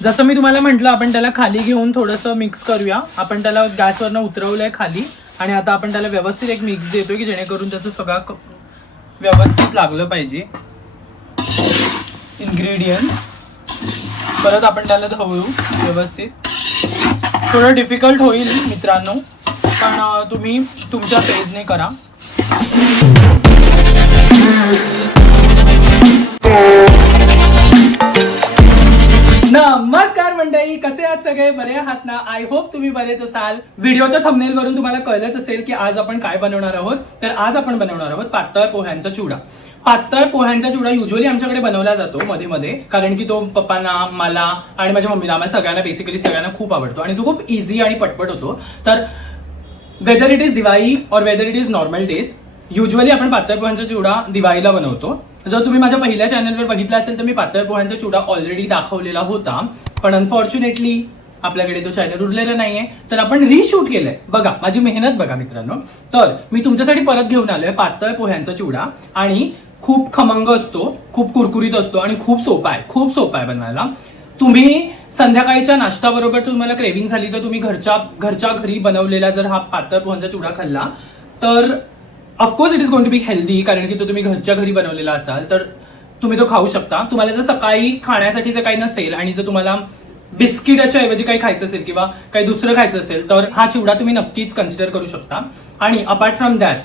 जसं मी तुम्हाला म्हटलं आपण त्याला खाली घेऊन थोडंसं मिक्स करूया. आपण त्याला गॅसवरनं उतरवलंय खाली आणि आता आपण त्याला व्यवस्थित एक मिक्स देतोय की जेणेकरून त्याचं सगळं व्यवस्थित लागलं पाहिजे इन्ग्रेडियंट. परत आपण त्याला धवळू व्यवस्थित. थोडं डिफिकल्ट होईल मित्रांनो, पण तुम्ही तुमच्या पेजने करा. नमस्कार मंडळी, कसे आहात सगळे? बरे आहात ना? आय होप तुम्ही बरेच असाल. व्हिडिओच्या थंबनेल वरून तुम्हाला कळलंच असेल की आज आपण काय बनवणार आहोत. तर आज आपण बनवणार आहोत पातळ पोह्यांचा चिवडा. पातळ पोह्यांचा चिवडा युजली आमच्याकडे बनवला जातो मध्ये मध्ये, कारण की तो पप्पांना, मला आणि माझ्या मम्मीला, आम्हाला सगळ्यांना बेसिकली सगळ्यांना खूप आवडतो आणि तो खूप इझी आणि पटपट होतो. तर वेदर इट इज दिवाळी और whether it is normal days, usually आपण पातळ पोह्यांचा चिवडा दिवाळीला बनवतो. जर तुम्ही माझ्या पहिल्या चॅनलवर बघितलं असेल तर मी पातळ पोह्यांचा चिवडा ऑलरेडी दाखवलेला होता, पण अनफॉर्च्युनेटली आपल्याकडे तो चॅनल उरलेला नाहीये, तर आपण रिशूट केलंय. बघा माझी मेहनत बघा मित्रांनो. तर मी तुमच्यासाठी परत घेऊन आलोय पातळ पोह्यांचा चिवडा, आणि खूप खमंग असतो, खूप कुरकुरीत असतो आणि खूप सोपा आहे बनवायला. तुम्ही संध्याकाळच्या नाश्ता बरोबर तुम्हाला क्रेविंग झाली तर तुम्ही घरच्या घरी बनवलेला जर हा पातळ पोह्यांचा चिवडा खाल्ला तर of course it is going to be healthy, कारण की तो तुम्ही घरच्या घरी बनवलेला असाल तर तुम्ही तो खाऊ शकता. तुम्हाला जर सकाळी खाण्यासाठी जर काही नसेल आणि जर तुम्हाला बिस्किटाच्या ऐवजी काही खायचं असेल किंवा काही दुसरं खायचं असेल तर हा चिवडा तुम्ही नक्कीच कन्सिडर करू शकता. आणि अपार्ट फ्रॉम दॅट,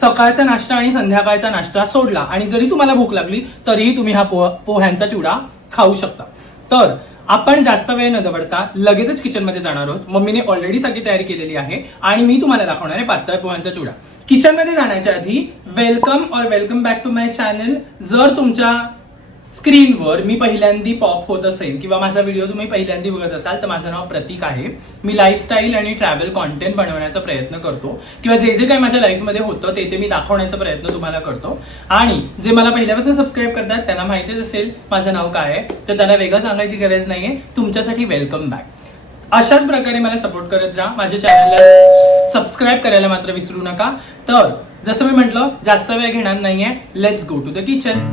सकाळचा नाश्ता आणि संध्याकाळचा नाश्ता सोडला आणि जरी तुम्हाला भूक लागली तरीही तुम्ही हा पोह्यांचा चिवडा खाऊ शकता. तर आपण जास्त वेळ न दवडता लगेचच किचनमध्ये जाणार आहोत. मम्मीने ऑलरेडी सगळी तयारी केलेली आहे आणि मी तुम्हाला दाखवणार आहे पातळ पोह्यांचा चिवडा. किचनमध्ये जाण्याच्या आधी welcome back to my channel. जर तुमच्या स्क्रीनवर मी पहिल्यांदा पॉप होत असेल किंवा माझा व्हिडिओ तुम्ही पहिल्यांदा बघत असाल तर माझं नाव प्रतीक आहे. मी लाईफस्टाईल आणि ट्रॅव्हल कॉन्टेंट बनवण्याचा प्रयत्न करतो, किंवा जे जे काही माझ्या लाईफमध्ये होतं ते मी दाखवण्याचा प्रयत्न तुम्हाला करतो. आणि जे मला पहिल्यापासून सबस्क्राईब करतात त्यांना माहितीच असेल माझं नाव काय आहे, तर त्यांना वेगळं सांगायची गरज नाहीये. तुमच्यासाठी वेलकम बॅक. अशाच प्रकारे मला सपोर्ट करत राहा. माझ्या चॅनलला सबस्क्राईब करायला मात्र विसरू नका. तर जसं मी म्हटलं, जास्त वेळ घेणार नाहीये. Let's go to the kitchen.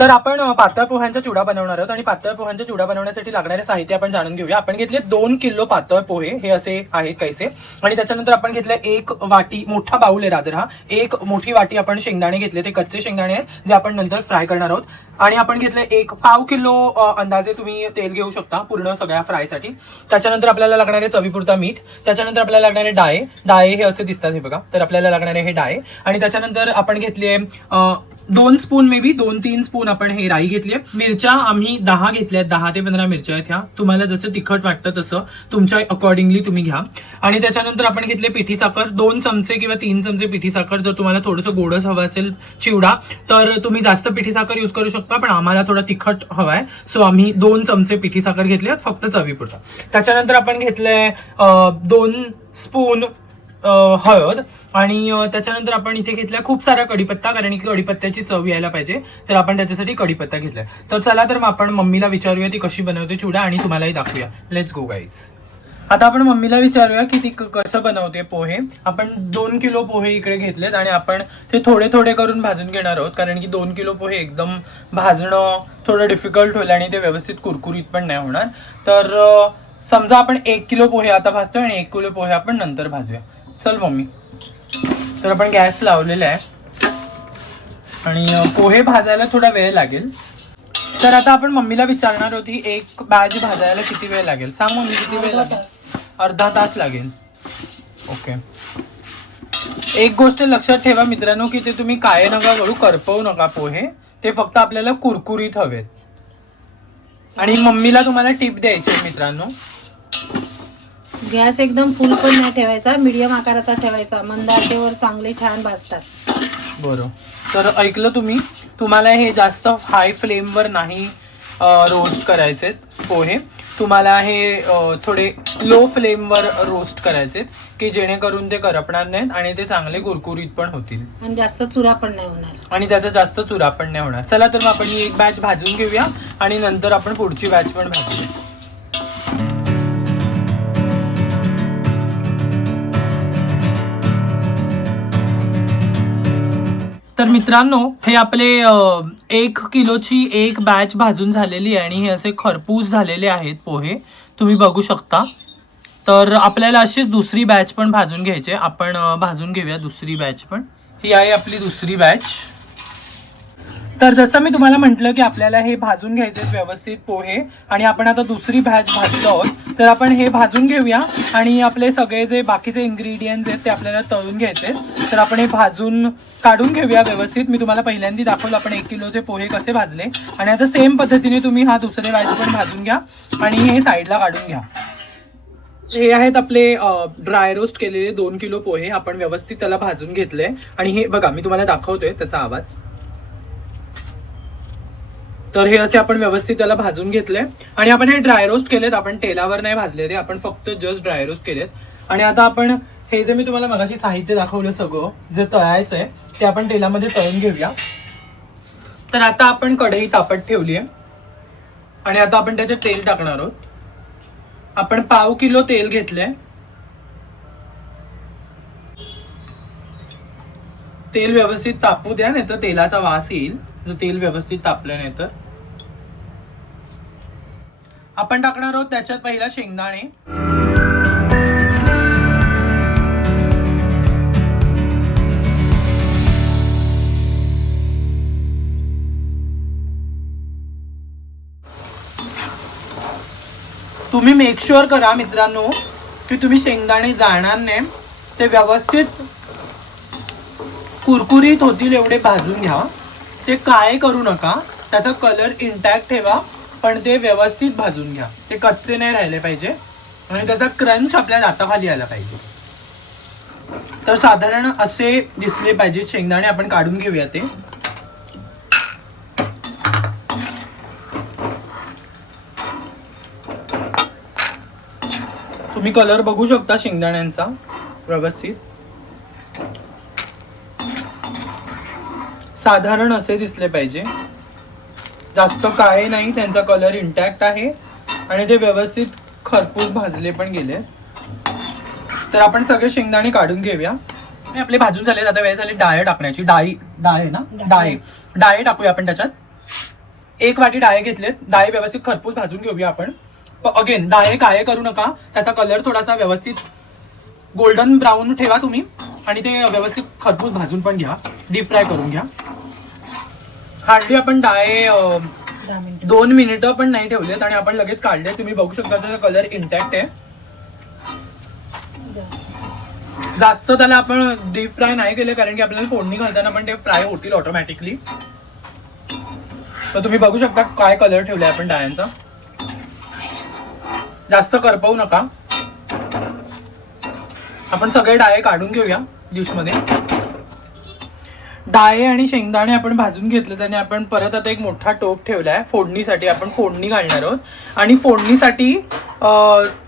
तर आपण पातळ पोह्यांचा चिवडा बनवणार आहोत आणि पातळ पोह्यांचा चिवडा बनवण्यासाठी लागणारे साहित्य आपण जाणून घेऊया. आपण घेतले 2 किलो पातळ पोहे, हे असे आहेत कैसे. आणि त्याच्यानंतर आपण घेतले 1 वाटी, मोठा बाउल आहे रादर हा, 1 मोठी वाटी आपण शेंगदाणे घेतले. ते कच्चे शेंगदाणे आहेत जे आपण नंतर फ्राय करणार आहोत. आणि आपण घेतले 1 पाव किलो अंदाजे तुम्ही तेल घेऊ शकता पूर्ण सगळ्या फ्रायसाठी. त्याच्यानंतर आपल्याला लागणारे चवीपुरता मीठ. त्याच्यानंतर आपल्याला लागणारे डाळे हे असे दिसतात, हे बघा. तर आपल्याला लागणारे हे डाळे. आणि त्याच्यानंतर आपण घेतले 2 स्पून, मे बी 2-3 स्पून आपण हे राई घेतली. मिरच्या आम्ही 10 घेतल्या, 10 ते 15 मिरच्या आहेत ह्या. तुम्हाला जसं तिखट वाटतं तसं तुमच्या अकॉर्डिंगली तुम्ही घ्या. आणि त्याच्यानंतर आपण घेतले पिठी साखर, 2 चमचे किंवा 3 चमचे पिठी साखर. जर तुम्हाला थोडंसं गोडस हवं असेल चिवडा तर तुम्ही जास्त पिठी साखर यूज करू शकता, पण आम्हाला थोडा तिखट हवाय सो आम्ही 2 चमचे पिठी साखर घेतले, फक्त चवीपुरता. त्याच्यानंतर आपण घेतलंय 2 स्पून हळद. आणि त्याच्यानंतर आपण इथे घेतला खूप सारा कढीपत्ता, कारण की कढीपत्त्याची चव यायला पाहिजे, तर आपण त्याच्यासाठी कढीपत्ता घेतलाय. तर चला तर मग आपण मम्मीला विचारूया ती कशी बनवते चिवडा आणि तुम्हालाही दाखवूया. Let's go guys. आता आपण मम्मीला विचारूया की ती कसं बनवते पोहे. आपण 2 किलो पोहे इकडे घेतलेत आणि आपण ते थोडे थोडे करून भाजून घेणार आहोत, कारण की 2 किलो पोहे एकदम भाजणं थोडं डिफिकल्ट होईल आणि ते व्यवस्थित कुरकुरीत पण नाही होणार. तर समजा आपण 1 किलो पोहे आता भाजतोय आणि 1 किलो पोहे आपण नंतर भाजूया. चल मम्मी. तर आपण गॅस लावलेला आहे आणि पोहे भाजायला थोडा वेळ लागेल. तर आता आपण मम्मीला विचारणार होती एक बॅच भाजायला किती वेळ लागेल. सांग मम्मी किती वेळ लागेल? अर्धा तास लागेल. ओके. एक गोष्ट लक्षात ठेवा मित्रांनो की ते तुम्ही काय नका करू, करपवू नका पोहे. ते फक्त आपल्याला कुरकुरीत हवेत. आणि मम्मीला तुम्हाला टिप द्यायची आहे मित्रांनो, गॅस एकदम फुल पण नाही ठेवायचा, मीडियम आकाराचा ठेवायचा. मंद आचेवर चांगले छान भाजतात. बरोबर. तर ऐकलं तुम्ही, तुम्हाला हे जास्त हाय फ्लेमवर नाही रोस्ट करायचे पोहे. तुम्हाला हे थोडे लो फ्लेमवर रोस्ट करायचे की जेणेकरून ते करपणार नाहीत आणि ते चांगले कुरकुरीत पण होतील आणि जास्त चुरा पण नाही होणार आणि त्याचा जास्त चुरा पण नाही होणार. चला तर मग आपण ही एक बॅच भाजून घेऊया आणि नंतर आपण पुढची बॅच पण भाजूया. तर मित्रांनो, हे आपले 1 किलोची एक बॅच भाजून झालेली आहे आणि हे असे खरपूस झालेले आहेत पोहे, तुम्ही बघू शकता. तर आपल्याला अशीच दुसरी बॅच पण भाजून घ्यायची. आपण भाजून घेऊया दुसरी बॅच पण. ही आहे आपली दुसरी बॅच. तर जसं मी तुम्हाला म्हटलं की आपल्याला हे भाजून घ्यायचे व्यवस्थित पोहे आणि आपण आता दुसरी बॅच भाजलो आहोत. तर आपण हे भाजून घेऊया आणि आपले सगळे जे बाकीचे इन्ग्रेडियंट्स आहेत ते आपल्याला तळून घ्यायचे. तर आपण हे भाजून काढून घेऊया व्यवस्थित. मी तुम्हाला पहिल्यांदा दाखवलं आपण 1 किलोचे पोहे कसे भाजले आणि आता सेम पद्धतीने तुम्ही हा दुसरे बॅच पण भाजून घ्या आणि हे साईडला काढून घ्या. हे आहेत आपले ड्राय रोस्ट केलेले 2 किलो पोहे. आपण व्यवस्थित त्याला भाजून घेतले आणि हे बघा मी तुम्हाला दाखवतोय त्याचा आवाज. तर हे असे आपण व्यवस्थित त्याला भाजून घेतले आणि आपण हे ड्राय रोस्ट केलेत. आपण तेलावर नाही भाजले ते, आपण फक्त जस्ट ड्राय रोस्ट केलेत. आणि आता आपण हे जे मी तुम्हाला मगाशी साहित्य दाखवलं सगळं जे तळायचं आहे ते आपण तेलामध्ये तळून घेऊया. तर आता आपण कढई तापत ठेवली आहे आणि आता आपण त्याच्यात तेल टाकणार आहोत. आपण 1/2 किलो तेल घेतलंय. तेल व्यवस्थित तापू द्या, नाही तर तेलाचा वास येईल जर तेल व्यवस्थित तापलं नाही तर. आपण टाकणार आहोत त्याच्यात पहिला शेंगदाणे. तुम्ही मेक शुअर करा मित्रांनो की तुम्ही शेंगदाणे जाळणार नाही, ते व्यवस्थित कुरकुरीत होतील एवढे भाजून घ्या. ते काळे करू नका, त्याचा कलर इंटॅक्ट ठेवा, पण ते व्यवस्थित भाजून घ्या. ते कच्चे नाही राहिले पाहिजे आणि त्याचा क्रंच आपल्या दाताखाली आला पाहिजे. तर साधारण असे दिसले पाहिजे शेंगदाणे. आपण काढून घेऊया ते. तुम्ही कलर बघू शकता शेंगदाण्यांचा व्यवस्थित. साधारण असे दिसले पाहिजे, जास्त काळे नाही, त्यांचा कलर इंटॅक्ट आहे आणि ते व्यवस्थित खरपूस भाजले पण गेले. तर आपण सगळे शेंगदाणे काढून घेऊया. आपले भाजून झाले. आता वेळ झाली डाळ टाकण्याची. डाळे टाकूया आपण त्याच्यात. 1 वाटी डाळे घेतलेत. डाळे व्यवस्थित खरपूस भाजून घेऊया आपण. अगेन डाळे काळे करू नका, त्याचा कलर थोडासा व्यवस्थित गोल्डन ब्राऊन ठेवा तुम्ही आणि ते व्यवस्थित खरपूस भाजून पण घ्या, डीप फ्राय करून घ्या. हार्डली आपण डाळे 2 मिनिटं पण नाही ठेवलेत आणि आपण लगेच काढले. तुम्ही बघू शकता त्याचा कलर इंटॅक्ट आहे. जास्त त्याला आपण डीप फ्राय नाही केले कारण की आपल्याला फोडणी घालताना पण ते फ्राय होतील ऑटोमॅटिकली. तर तुम्ही बघू शकता काय कलर ठेवलाय आपण डाळ्यांचा. जास्त करपवू नका. आपण सगळे डाळे काढून घेऊया डिशमध्ये. डाळे आणि शेंगदाणे आपण भाजून घेतले आणि आपण परत आता एक मोठा टोप ठेवलाय फोडणीसाठी. आपण फोडणी घालणार आहोत आणि फोडणीसाठी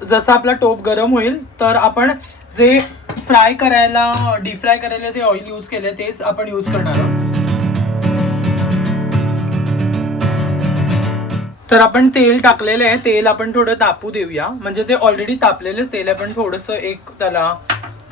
जसा आपला टोप गरम होईल तर आपण जे फ्राय करायला डीप फ्राय करायला जे ऑइल यूज केले तेच आपण यूज करणार आहोत. तर आपण तेल टाकलेलं आहे. तेल आपण थोडं तापू देऊया, म्हणजे ते ऑलरेडी तापलेलंच तेल आहे पण थोडंसं एक त्याला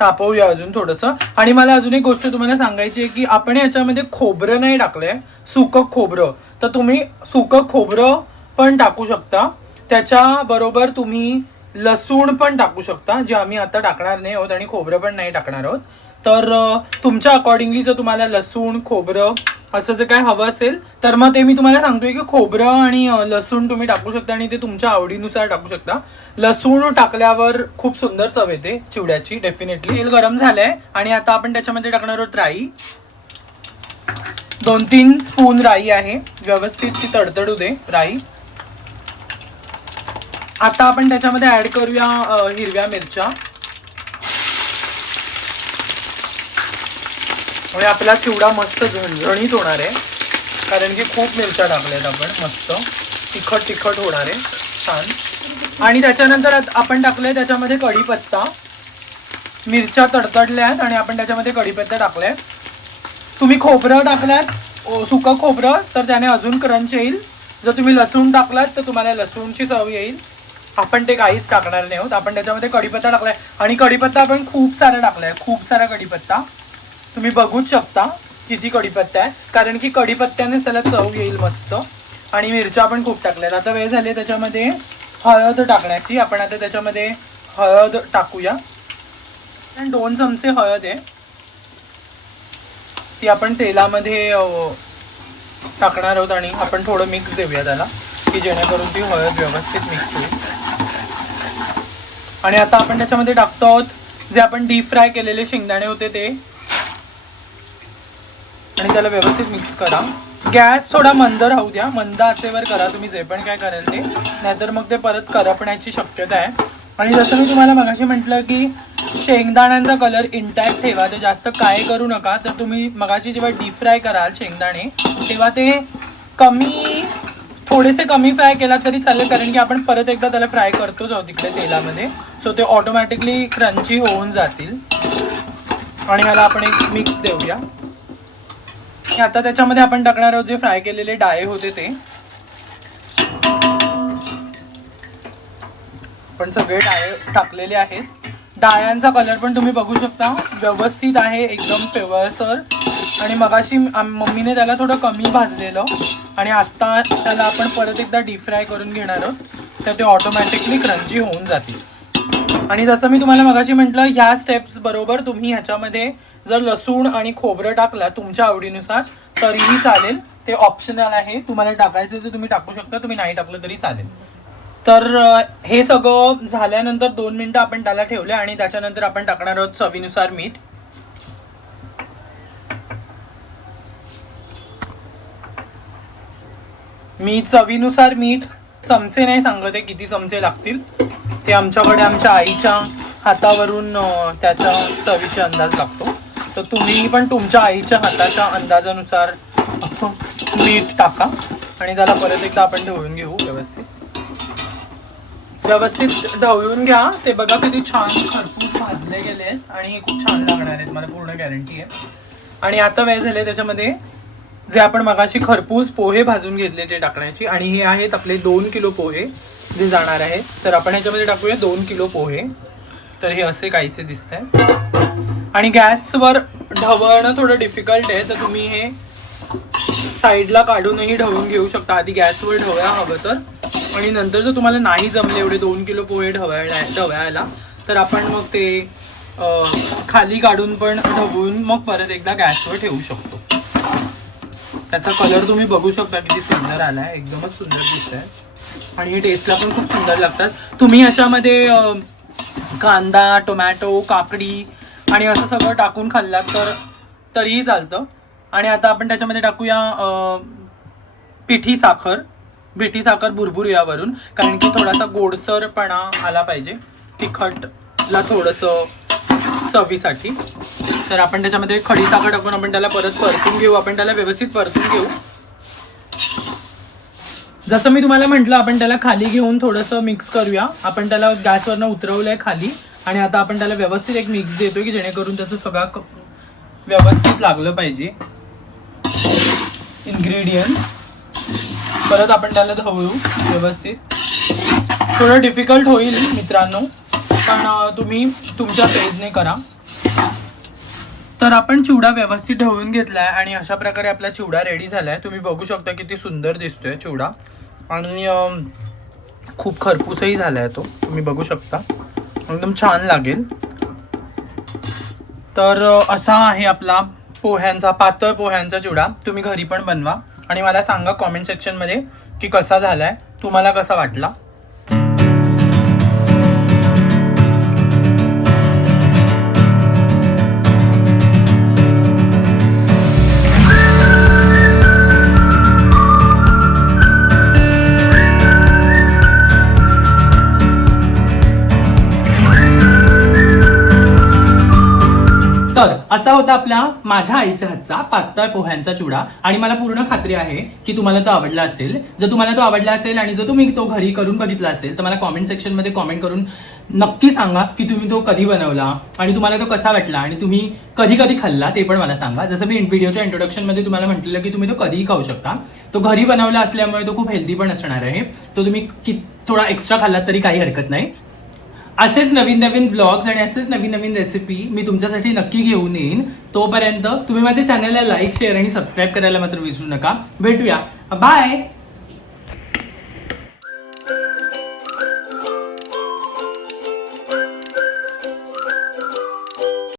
तापवूया अजून थोडंसं. आणि मला अजून एक गोष्ट तुम्हाला सांगायची आहे की आपण याच्यामध्ये खोबरं नाही टाकलंय, सुकं खोबरं. तर तुम्ही सुकं खोबरं पण टाकू शकता. त्याच्याबरोबर तुम्ही लसूण पण टाकू शकता, जे आम्ही आता टाकणार नाही आहोत, आणि खोबरं पण नाही टाकणार आहोत. तर तुमच्या अकॉर्डिंगली जर तुम्हाला लसूण खोबरं असं जर काय हवं असेल तर मग ते मी तुम्हाला सांगतोय की खोबरं आणि लसूण तुम्ही टाकू शकता आणि ते तुमच्या आवडीनुसार टाकू शकता. लसूण टाकल्यावर खूप सुंदर चव येते चिवड्याची डेफिनेटली. तेल गरम झालंय आणि आता आपण त्याच्यामध्ये टाकणार आहोत राई. 2-3 स्पून राई आहे. व्यवस्थित ती तडतडू दे राई. आता आपण त्याच्यामध्ये ऍड करूया हिरव्या मिरच्या. म्हणजे आपला चिवडा मस्त झणझणीत होणार आहे कारण की खूप मिरच्या टाकल्यात आपण. मस्त तिखट होणार आहे छान. आणि त्याच्यानंतर आपण टाकलंय त्याच्यामध्ये कढीपत्ता. मिरच्या तडतडल्यात आणि आपण त्याच्यामध्ये कढीपत्ता टाकलाय. तुम्ही खोबरं टाकल्यात सुकं खोबरं तर त्याने अजून क्रंच येईल. जर तुम्ही लसूण टाकलात तर तुम्हाला लसूणची चव येईल. आपण ते काहीच टाकणार नाही आहोत. आपण त्याच्यामध्ये कढीपत्ता टाकलाय आणि कढीपत्ता आपण खूप सारा टाकलाय, खूप सारा कढीपत्ता तुम्ही बघूच शकता. किती कढीपत्ता आहे, कारण की कढीपत्त्यानेच त्याला चव येईल मस्त. आणि मिरच्या पण खूप टाकल्यात. आता वेळ झाली त्याच्यामध्ये हळद टाकण्याची. आपण आता त्याच्यामध्ये हळद टाकूया. 2 चमचे हळद आहे, ती आपण तेलामध्ये टाकणार आहोत आणि आपण थोडं मिक्स देऊया त्याला, की जेणेकरून ती हळद व्यवस्थित मिक्स होईल. आणि आता आपण त्याच्यामध्ये टाकतो आहोत जे आपण डीप फ्राय केलेले शेंगदाणे होते ते, आणि त्याला व्यवस्थित मिक्स करा. गॅस थोडा मंद राहू द्या, मंद आचेवर करा तुम्ही जे पण काय कराल ते, नाहीतर मग ते परत करपण्याची शक्यता आहे. आणि जसं मी तुम्हाला मगाशी म्हटलं की शेंगदाण्यांचा कलर इंटॅक्ट ठेवा, ते जास्त काय करू नका. तर तुम्ही मगाशी जेव्हा डीप फ्राय कराल शेंगदाणे तेव्हा ते थोडेसे कमी फ्राय केला तरी चालेल, कारण की आपण परत एकदा त्याला फ्राय करतोच आहोत तिकडे तेलामध्ये. सो ते ऑटोमॅटिकली क्रंची होऊन जातील. आणि ह्याला आपण एक मिक्स देऊया. आता त्याच्यामध्ये आपण टाकणार आहोत जे फ्राय केलेले डाळे होते ते. पण सगळे डाळे टाकलेले आहेत. डाळ्यांचा कलर पण तुम्ही बघू शकता व्यवस्थित आहे, एकदम पिवळसर. आणि मगाशी मम्मीने त्याला थोडं कमी भाजलेलं आणि आत्ता त्याला आपण परत एकदा डीप फ्राय करून घेणार आहोत, तर ते ऑटोमॅटिकली क्रंची होऊन जातील. आणि जसं मी तुम्हाला मगाशी म्हटलं, ह्या स्टेप्स बरोबर तुम्ही ह्याच्यामध्ये जर लसूण आणि खोबरं टाकला तुमच्या आवडीनुसार तरीही चालेल, ते ऑप्शनल आहे. तुम्हाला टाकायचं तर तुम्ही टाकू शकता, तुम्ही नाही टाकलं तरी चालेल. तर हे सगळं झाल्यानंतर 2 मिनिटं आपण त्याला ठेवले आणि त्याच्यानंतर आपण टाकणार आहोत चवीनुसार मीठ. चवीनुसार मीठ चमचे नाही सांगत आहे किती चमचे लागतील, ते आमच्याकडे आमच्या आईच्या हातावरून त्याचा चवीचा अंदाज लागतो. तर तुम्ही पण तुमच्या आईच्या हाताच्या अंदाजानुसार मीठ टाका आणि त्याला परत एकदा आपण ढवळून घेऊ. व्यवस्थित ढवळून घ्या. ते बघा किती छान खरपूस भाजले गेले आहेत आणि हे खूप छान लागणार आहेत, मला पूर्ण गॅरंटी आहे. आणि आता वेळ झाले त्याच्यामध्ये जे आपण मगाशी खरपूस पोहे भाजून घेतले ते टाकण्याची. आणि हे आहेत आपले 2 किलो पोहे जे जाणार आहे. तर आपण ह्याच्यामध्ये टाकूया 2 किलो पोहे. तर हे असे काहीसे दिसत आहे. आणि गॅसवर ढवळणं थोडं डिफिकल्ट आहे, तर तुम्ही हे साईडला काढूनही ढवळून घेऊ शकता. आधी गॅसवर ढवळा हवं तर, आणि नंतर जर तुम्हाला नाही जमले एवढे 2 किलो पोहे ढवळायला तर आपण मग ते खाली काढून पण ढवळून मग परत एकदा गॅसवर ठेवू शकतो. त्याचा कलर तुम्ही बघू शकता किती सुंदर आला आहे, एकदमच सुंदर दिसत आहे. आणि हे टेस्टला पण खूप सुंदर लागतात. तुम्ही ह्याच्यामध्ये कांदा, टोमॅटो, काकडी आणि असं सगळं टाकून खाल्लात तरीही चालतं. आणि आता आपण त्याच्यामध्ये टाकूया पिठी साखर भुरभुर यावरून, कारण की थोडासा गोडसरपणा आला पाहिजे तिखटला थोडंसं चवीसाठी. तर आपण त्याच्यामध्ये खडी साखर टाकून आपण त्याला परत परतून घेऊ. आपण त्याला व्यवस्थित परतून घेऊ. जसं मी तुम्हाला म्हटलं आपण त्याला खाली घेऊन थोडंसं मिक्स करूया. आपण त्याला गॅसवरनं उतरवलंय खाली आणि आता आपण त्याला व्यवस्थित एक मिक्स देतोय की जेणेकरून त्याचं सगळं व्यवस्थित लागलं पाहिजे इन्ग्रेडियंट. परत आपण त्याला ढवळू व्यवस्थित. थोडं डिफिकल्ट होईल मित्रांनो, पण तुम्ही तुमच्या पेजने करा. तर आपण चिवडा व्यवस्थित ढवळून घेतलाय आणि अशा प्रकारे आपला चिवडा रेडी झालाय. तुम्ही बघू शकता किती सुंदर दिसतोय चिवडा आणि खूप खरपूसही झालाय तो, तुम्ही बघू शकता, एकदम छान लागेल. तर असा आहे आपला पातळ पोह्यांचा चिवडा. तुम्ही घरी पण बनवा आणि मला सांगा कॉमेंट सेक्शनमध्ये की कसा झालाय, तुम्हाला कसा वाटला. तर असा होता आपला माझ्या आईच्या हातचा पातळ पोह्यांचा चिवडा आणि मला पूर्ण खात्री आहे की तुम्हाला तो आवडला असेल. जर तुम्हाला तो आवडला असेल आणि जर तुम्ही तो घरी करून बघितला असेल तर मला कॉमेंट सेक्शनमध्ये कॉमेंट करून नक्की सांगा की तुम्ही तो कधी बनवला आणि तुम्हाला तो कसा वाटला आणि तुम्ही कधी कधी खाल्ला ते पण मला सांगा. जसं मी व्हिडिओच्या इंट्रोडक्शनमध्ये तुम्हाला म्हटलेलं की तुम्ही तो कधीही खाऊ शकता. तो घरी बनवला असल्यामुळे तो खूप हेल्दी पण असणार आहे. तो तुम्ही थोडा एक्स्ट्रा खाल्लात तरी काही हरकत नाही. असेच नवीन नवीन ब्लॉग्स आणि असेच नवीन नवीन रेसिपी मी तुमच्यासाठी नक्की घेऊन येईन. तोपर्यंत तुम्ही माझ्या चॅनलला लाईक शेअर आणि सबस्क्राईब करायला मात्र विसरू नका. भेटूया, बाय.